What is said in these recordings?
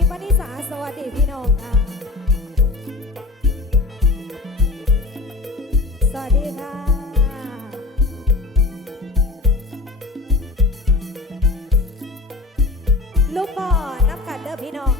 กิปนิสาสวัสดีพี่น้องค่ะ สวัสดีค่ะ ลูกบอลนับกันเด้อพี่น้อง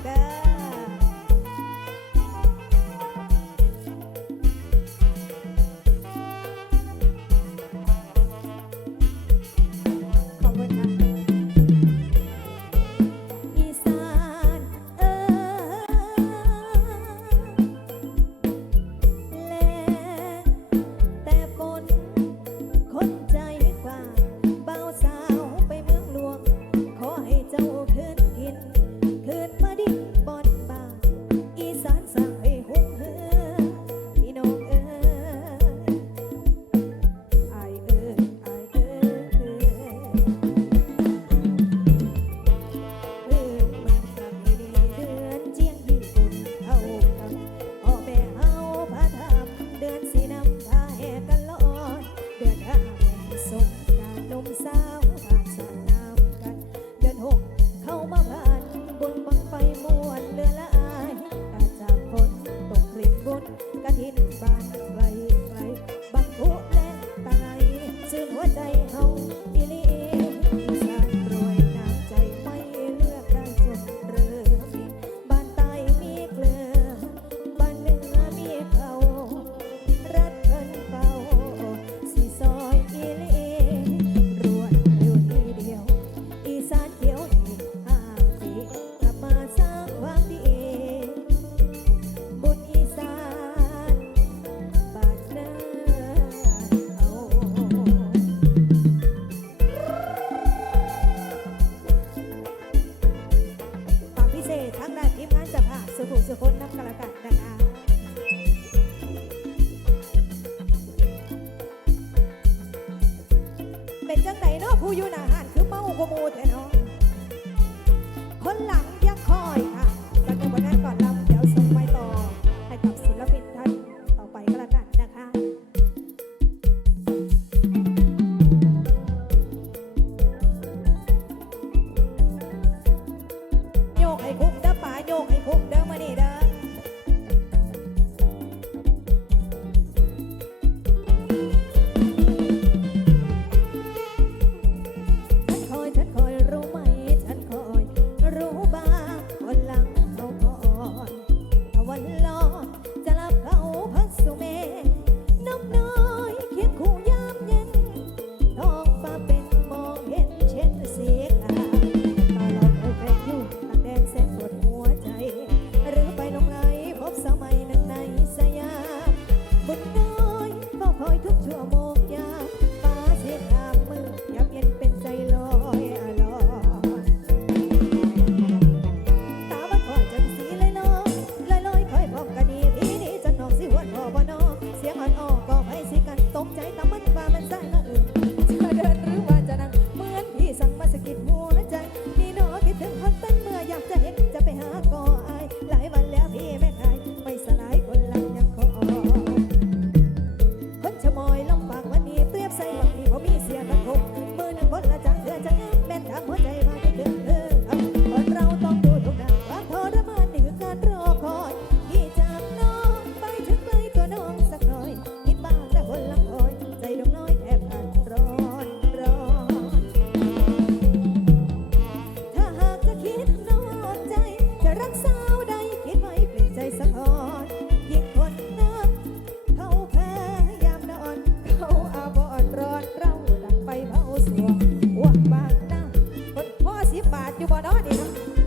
嗯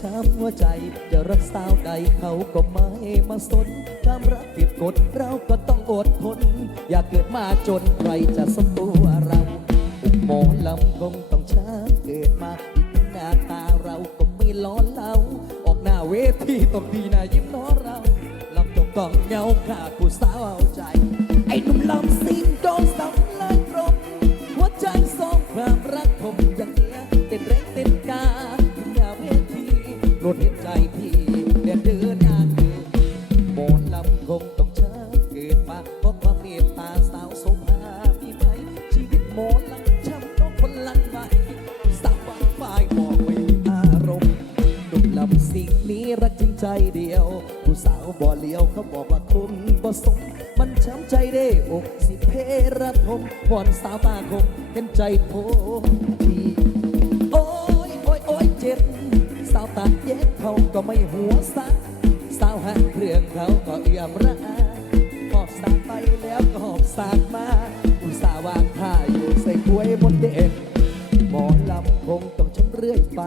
ช้ำหัวใจ จะรักสาวใดเขาก็ไม่มาสนความรักผิดกฎเราก็ต้องอดทน อยากเกิดมาจนใครจะสมตัวเราหมอลำคงต้องช้าเกิดมาอีกหน้าตาเราก็ไม่ล้อเราออกหน้าเวทีต้องดีหน้ายิ้มน้อเราลำจงกองเงาขาดผู้สาวเอาใจ ไอ้หนุ่มลำสิงโดนสำลักรมหัวใจสองความรัก บอกว่าคุณบ่สม มันช้ำใจได้อกสิเพระทมวอนสาวบาคมเห็นใจผมดีโอ้ยโอ้ยโอ้ยเจ็บ สาวตาเย็นเขาก็ไม่หัวซักสาวหักเครื่องเขาก็เอื่ยมระอาหอบสากไปแล้วก็หอบสากมา อุตสาห์วางท่าอยู่ใส่กล้วยบนเด็กหมอลำคงต้องช้ำเรื่อยไป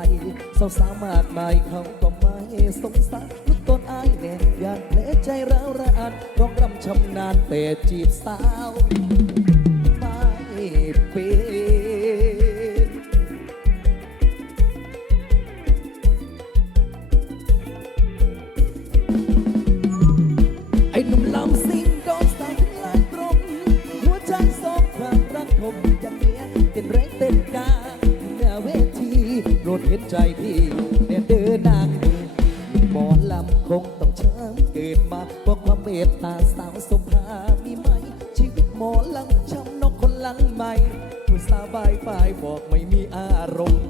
สาวสาวมากมายเขาก็ไม่สงสารลูกตนอา ชำนานเตะจีบสาวไม่เป็นไอ้หนุ่มลำซิงโดนสาวลานตรง หัวใจสองครามรักผมอย่างเนี้ยเต้นแรงเต้นกาหน้าเวทีโปรดเห็นใจพี่ บตาสาวสมภามีไหม ชีวิตหมอลังช้ำนกคนลังใหม่ผู้สาวบายฝ่ายบอกไม่มีอารมณ์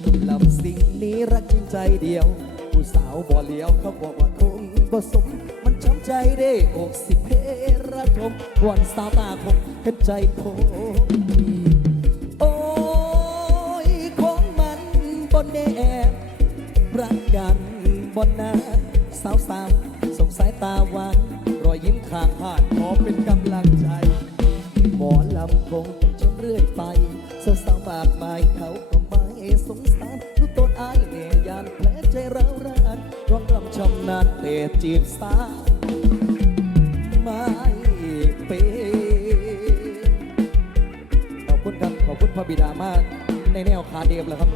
หนุ่มลำสิ่งนี้รักจริงใจเดียว ผู้สาวบ่เลี้ยวเขาบอกว่าคงบ่สม มันช้ำใจได้อกสิเพระทมวันสาวตาคงเห็นใจผมโอ้ยของมันบนแน่รักกันบนนาสาวสาวสงสัยตาหวาน รอยยิ้มข้างผ่านขอเป็นกำลังใจ หมอลำคงต้องชมเรื่อยไปสาวสาวๆมากมายเขาก็ไม่สงสารรู้ตนอายแน่ยยานแผลใจเราวรานร้องรำชำนาญแต่จีบสาวไม่เป็นขอบคุณครับขอบคุณพระบิดามากในแนวคาเดียบแล้วครับ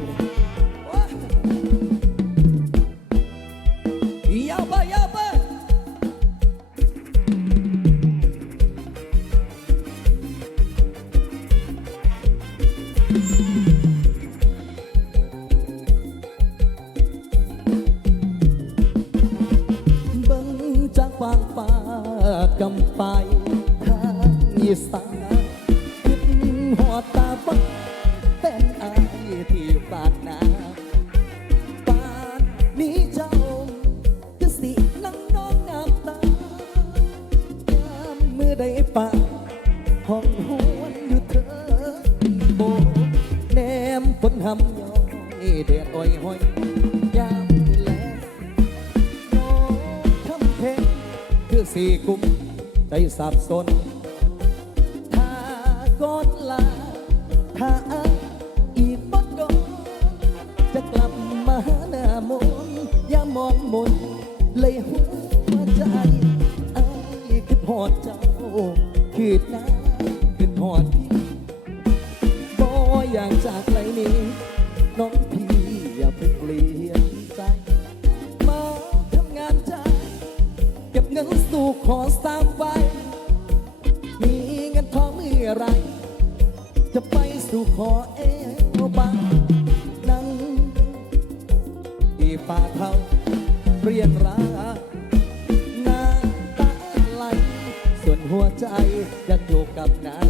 หอดตาฟ้าเป็นอายที่ปาดหนาปานนี้เจ้าจะสินั่งนองน้ำตายามมือได้ปากห้องหวนอยู่เธอโบแนมฝนหำย้อยแดดอ้อยห้อยยามมือแลน้องคำเพลงคือสี่กุมใจสับสน ถ้าอีกบ่ดอนจะกลับมาหาหน้ามนอย่ามองมนเลยหัวใจอายคือหอดเจ้าคือน้าคือหอดพี่บ่อยากจากไรนี้น้องพี่อย่าเพิ่งเปลี่ยนใจ มาทำงานใจเก็บเงินสู่ขอสาม ขอเอวบางนั่งอีป่าเทาเรียนราหน้าตาไหลส่วนหัวใจยังอยู่กับนา